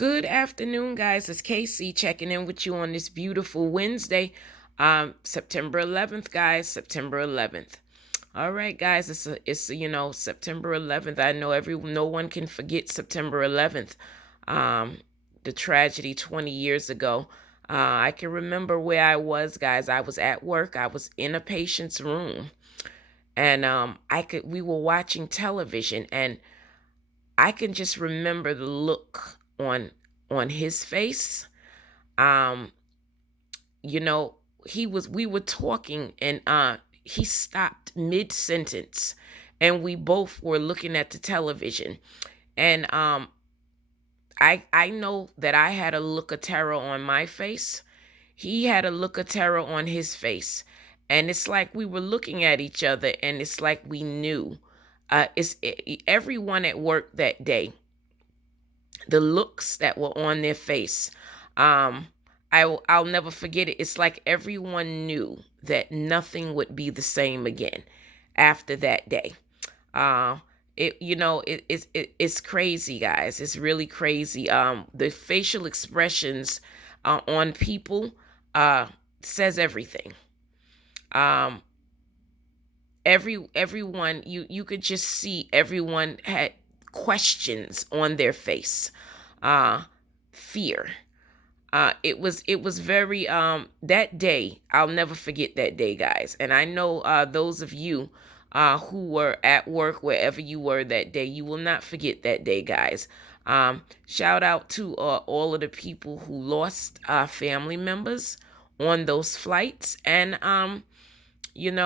Good afternoon, guys. It's Casey checking in with you on this beautiful Wednesday, September 11th, guys. September 11th. All right, guys. It's September 11th. I know no one can forget September 11th, um, the tragedy 20 years ago. I can remember where I was, guys. I was at work. I was in a patient's room, and we were watching television, and I can just remember the look on his face. Um, you know, we were talking, and he stopped mid sentence, and we both were looking at the television. And I know that I had a look of terror on my face. He had a look of terror on his face. And it's like we were looking at each other, and it's like we knew. Everyone at work that day, the looks that were on their face. Um, I'll never forget it. It's like everyone knew that nothing would be the same again after that day. Uh, it's crazy, guys. It's really crazy. The facial expressions on people uh says everything. Um, everyone, you could just see everyone had questions on their face, uh fear. It was very that day, I'll never forget that day, guys. And I know those of you who were at work, wherever you were that day, you will not forget that day, guys. Shout out to all of the people who lost family members on those flights, and and in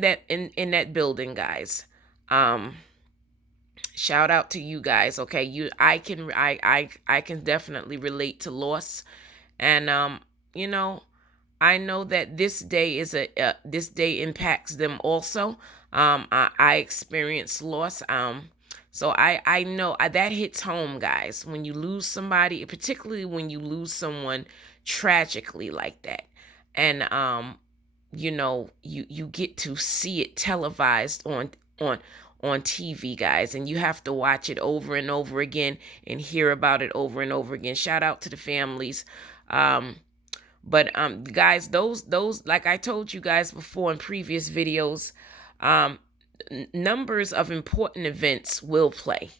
that building, guys. Um, Shout out to you guys. Okay, I can definitely relate to loss, and you know, I know that this day impacts them also. I experienced loss. So I know that hits home, guys, when you lose somebody, particularly when you lose someone tragically like that. And you get to see it televised on TV, guys, and you have to watch it over and over again and hear about it over and over again. Shout out to the families. But guys, those like I told you guys before in previous videos, um numbers of important events will play.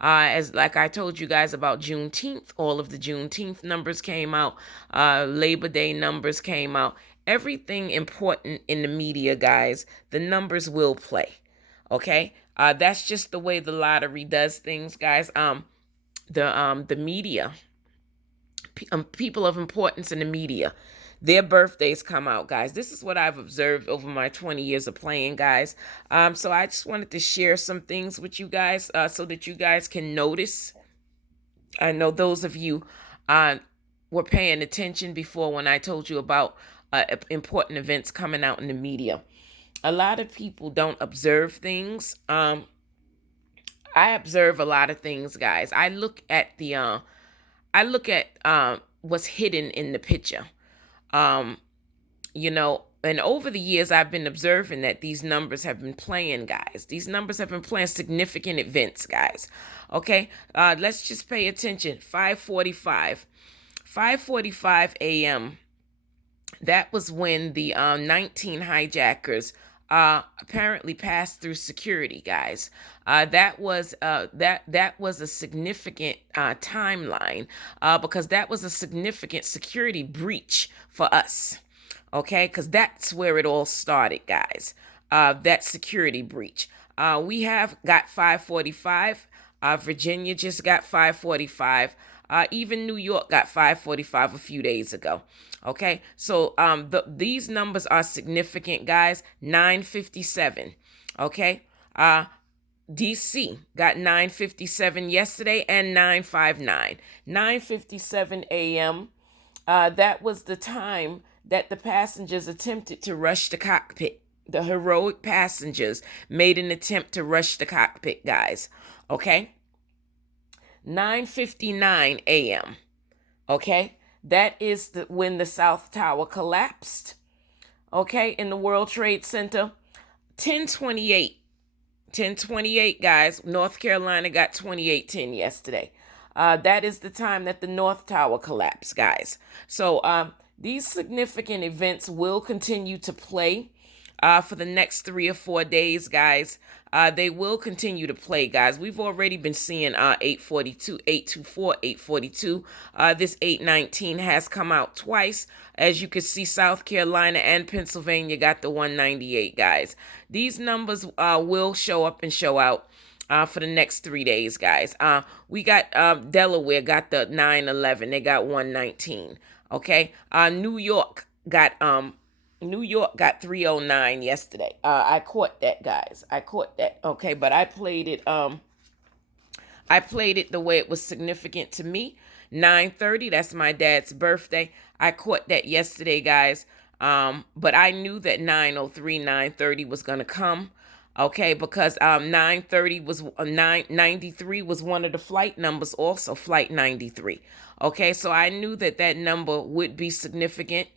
As like I told you guys about Juneteenth, all of the Juneteenth numbers came out. Labor Day numbers came out. Everything important in the media, guys, the numbers will play. Okay, that's just the way the lottery does things, guys. The media, people of importance in the media, their birthdays come out, guys. This is what I've observed over my 20 years of playing, guys. So I just wanted to share some things with you guys, so that you guys can notice. I know those of you were paying attention before when I told you about important events coming out in the media. A lot of people don't observe things. I observe a lot of things, guys. I look at what's hidden in the picture. Um, and over the years, I've been observing that these numbers have been playing, guys. These numbers have been playing significant events, guys. Okay, let's just pay attention. 5:45 a.m. That was when the 19 hijackers apparently passed through security, guys. That was a significant timeline, because that was a significant security breach for us. Okay, because that's where it all started, guys. That security breach. We have got 5:45. Virginia just got 5:45. Even New York got 5:45 a few days ago. Okay, so these numbers are significant, guys. 9:57. Okay, DC got 9:57 yesterday and 9:59. 9:57 a.m. That was the time that the passengers attempted to rush the cockpit. The heroic passengers made an attempt to rush the cockpit, guys. Okay, 9:59 a.m. Okay, that is when the South Tower collapsed. Okay, in the World Trade Center. 10:28, guys. North Carolina got 28:10 yesterday. that is the time that the North Tower collapsed, guys. So these significant events will continue to play for the next 3 or 4 days, guys. They will continue to play, guys. We've already been seeing 842, 824, 842. This 819 has come out twice. As you can see, South Carolina and Pennsylvania got the 198, guys. These numbers will show up and show out for the next 3 days, guys. We got Delaware got the 911. They got 119. Okay. New York got 309 yesterday. I caught that, guys. I caught that. Okay, but I played it the way it was significant to me. 9:30, that's my dad's birthday. I caught that yesterday, guys. But I knew that 9:03, 9:30 was going to come. Okay, because 9:30 was 993 was one of the flight numbers, also flight 93. Okay, so I knew that that number would be significant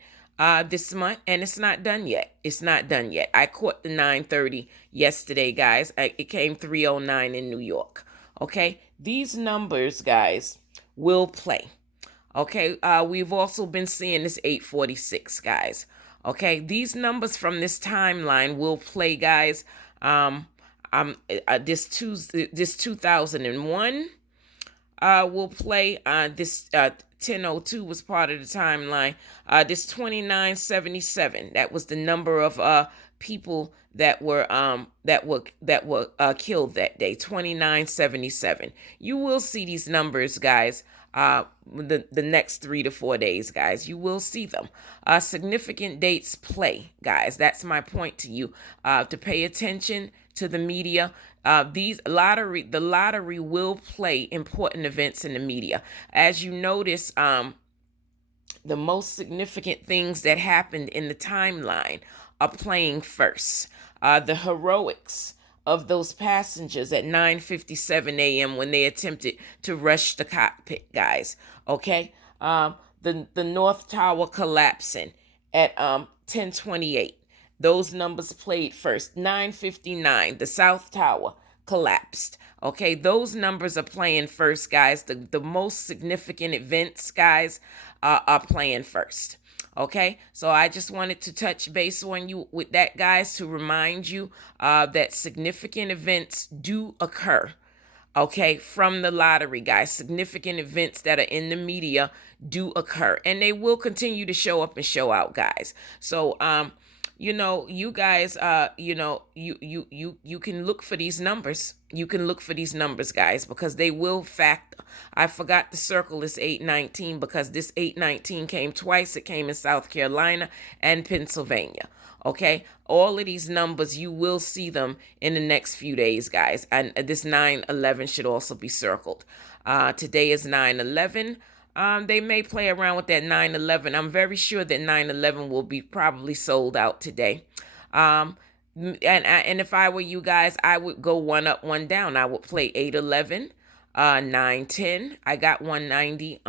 this month, and it's not done yet. It's not done yet. I caught the 9:30 yesterday, guys. It came 309 in New York. Okay, these numbers, guys, will play. Okay, we've also been seeing this 846, guys. Okay, these numbers from this timeline will play, guys. This 2001 will play. This 1002 was part of the timeline. This 2977, that was the number of people that were killed that day. 2977. You will see these numbers, guys. The next 3 to 4 days, guys. You will see them. Significant dates play, guys. That's my point to you. To pay attention to the media. The lottery will play important events in the media. As you notice, the most significant things that happened in the timeline are playing first. The heroics of those passengers at 9:57 a.m. when they attempted to rush the cockpit, guys. Okay? The North Tower collapsing at 10:28. Those numbers played first. 9:59, the South Tower collapsed. Okay, those numbers are playing first, guys. The most significant events, guys, are playing first. Okay, so I just wanted to touch base on you with that, guys, to remind you that significant events do occur. Okay, from the lottery, guys. Significant events that are in the media do occur, and they will continue to show up and show out, guys. So you guys, you can look for these numbers. You can look for these numbers, guys, because they will factor. I forgot to circle this 819 because this 819 came twice. It came in South Carolina and Pennsylvania. Okay, all of these numbers, you will see them in the next few days, guys. And this 911 should also be circled. Today is 911. They may play around with that 911. I'm very sure that 911 will be probably sold out today. And if I were you guys, I would go one up, one down. I would play 811, 910. I got 190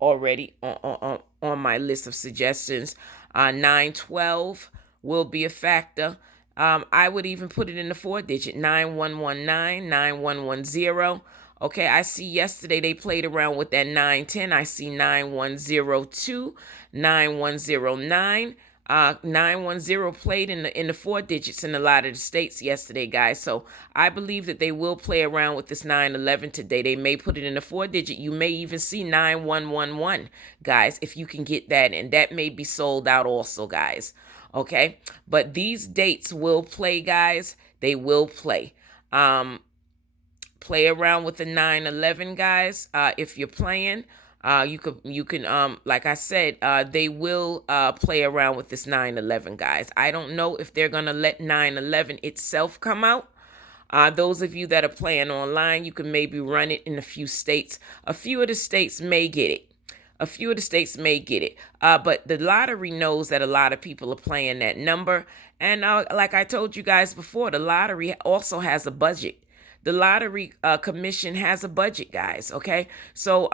already on my list of suggestions. 912 will be a factor. I would even put it in the 4-digit, 9119, 9110. Okay, I see yesterday they played around with that 910. I see 9102, 9109. 910 played in the 4 digits in a lot of the states yesterday, guys. So I believe that they will play around with this 911 today. They may put it in the 4-digit. You may even see 9111, guys, if you can get that in. That may be sold out also, guys. Okay, but these dates will play, guys. They will play. Play around with the 911, guys. If you're playing, you can like I said, they will play around with this 911, guys. I don't know if they're gonna let 911 itself come out. Those of you that are playing online, you can maybe run it in a few states. A few of the states may get it. But the lottery knows that a lot of people are playing that number. And like I told you guys before, the lottery also has a budget. The lottery commission has a budget, guys, okay? So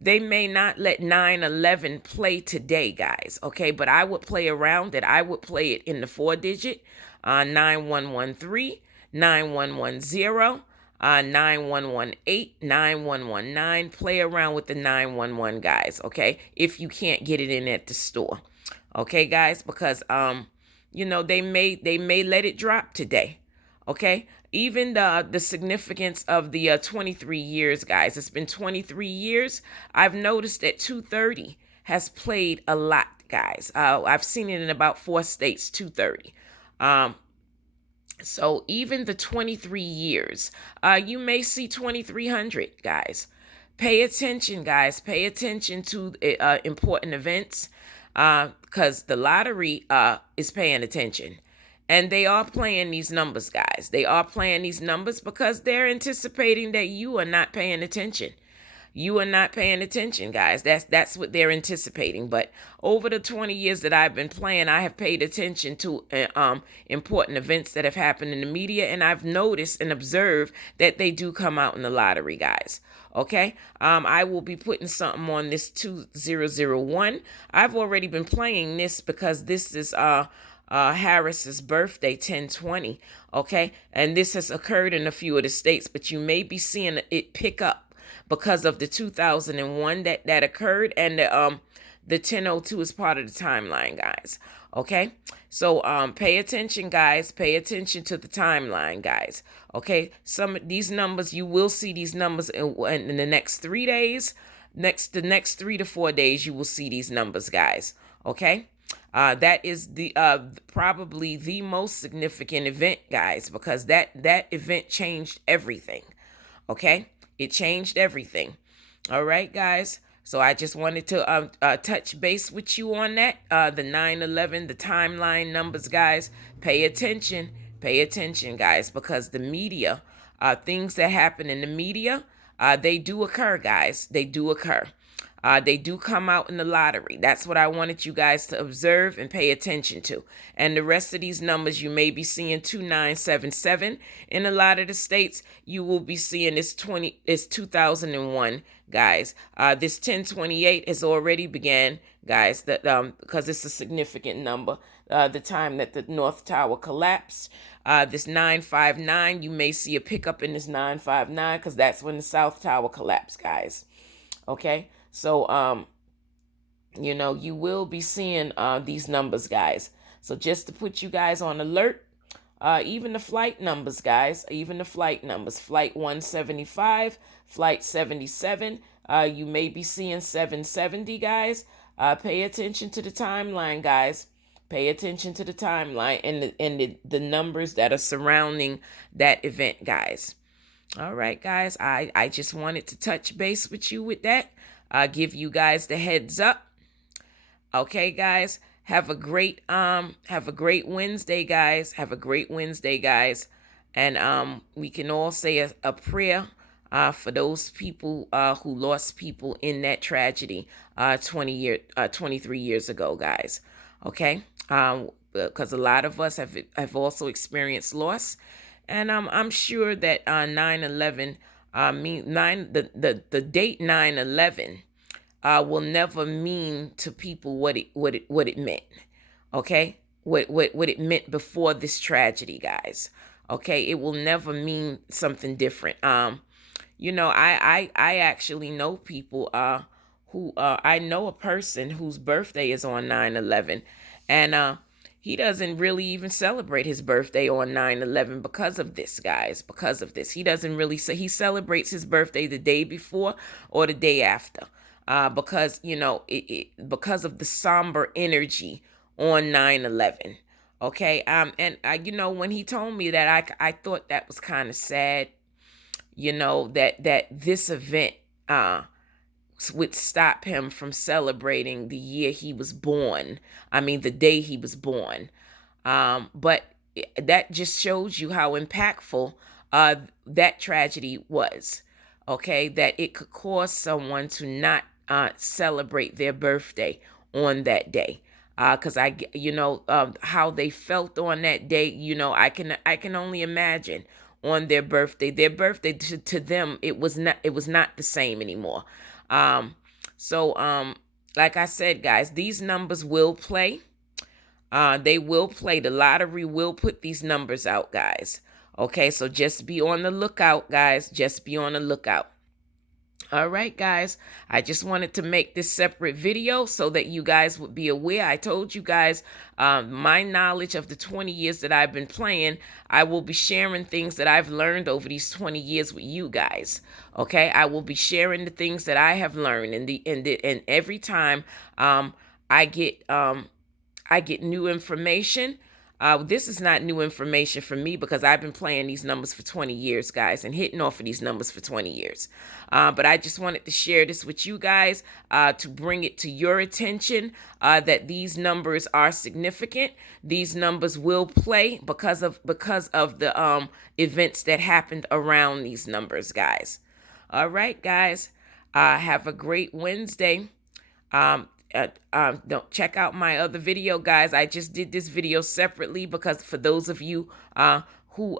they may not let 911 play today, guys, okay? But I would play around it. I would play it in the 4-digit, 9113, 9110, 9118, 9119. Play around with the 911, guys, okay? If you can't get it in at the store. Okay, guys, because they may let it drop today. Okay? Even the significance of the 23 years, guys. It's been 23 years. I've noticed that 230 has played a lot, guys. I've seen it in about 4 states, 230. So even the 23 years, you may see 2300, guys. Pay attention, guys. Pay attention to important events, because the lottery is paying attention. And they are playing these numbers, guys. They are playing these numbers because they're anticipating that you are not paying attention. You are not paying attention, guys. That's what they're anticipating. But over the 20 years that I've been playing, I have paid attention to important events that have happened in the media, and I've noticed and observed that they do come out in the lottery, guys. Okay, I will be putting something on this 2001. I've already been playing this because this is Harris's birthday, 1020. Okay, and this has occurred in a few of the states, but you may be seeing it pick up because of the 2001 that occurred, and the 1002 is part of the timeline, guys. Okay, so pay attention, guys. Pay attention to the timeline, guys. Okay, some of these numbers, you will see these numbers in the next 3 days. The next 3 to 4 days, you will see these numbers, guys. Okay. That is the probably the most significant event, guys, because that event changed everything. Okay, it changed everything. All right, guys. So I just wanted to touch base with you on that. The 9/11, the timeline numbers, guys. Pay attention, guys, because the media, things that happen in the media, they do occur, guys. They do occur. They do come out in the lottery. That's what I wanted you guys to observe and pay attention to. And the rest of these numbers, you may be seeing 2977 in a lot of the states. You will be seeing this 2001, guys. This 1028 has already began, guys. Because it's a significant number. The time that the North Tower collapsed. This 959, you may see a pickup in this 959 because that's when the South Tower collapsed, guys. Okay. So, you will be seeing these numbers, guys. So just to put you guys on alert, even the flight numbers, guys, flight 175, flight 77, you may be seeing 770, guys. Pay attention to the timeline, guys. Pay attention to the timeline and the numbers that are surrounding that event, guys. All right, guys, I just wanted to touch base with you with that. Give you guys the heads up. Okay, guys. Have a great Wednesday, guys. Have a great Wednesday, guys. And we can all say a prayer for those people who lost people in that tragedy 23 years ago, guys. Okay? Because a lot of us have also experienced loss. And I'm sure that 9/11 the date 9/11 will never mean to people what it meant. Okay, what it meant before this tragedy, guys. Okay, it will never mean something different. I actually know people who I know a person whose birthday is on 9/11, and he doesn't really even celebrate his birthday on 9/11 because of this, guys. Because of this. He doesn't really say he celebrates his birthday the day before or the day after. Because, because of the somber energy on 9/11. Okay. And when he told me that, I thought that was kind of sad, that this event would stop him from celebrating the year he was born. I mean, the day he was born. But that just shows you how impactful that tragedy was. Okay, that it could cause someone to not celebrate their birthday on that day. Because how they felt on that day. I can only imagine on their birthday. Their birthday to them, it was not the same anymore. So like I said, guys, these numbers will play. They will play. The lottery will put these numbers out, guys. Okay, so just be on the lookout, guys. Just be on the lookout. All right, guys, I just wanted to make this separate video so that you guys would be aware. I told you guys my knowledge of the 20 years that I've been playing. I will be sharing things that I've learned over these 20 years with you guys. Okay, I will be sharing the things that I have learned, and every time I get new information. This is not new information for me because I've been playing these numbers for 20 years, guys, and hitting off of these numbers for 20 years. But I just wanted to share this with you guys to bring it to your attention that these numbers are significant. These numbers will play because of the events that happened around these numbers, guys. All right, guys. Have a great Wednesday. Don't check out my other video, guys. I just did this video separately because for those of you who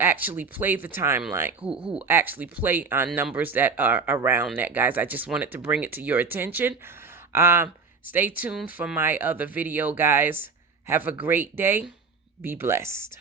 actually play the timeline, who actually play on numbers that are around that, guys, I just wanted to bring it to your attention. Stay tuned for my other video, guys. Have a great day. Be blessed.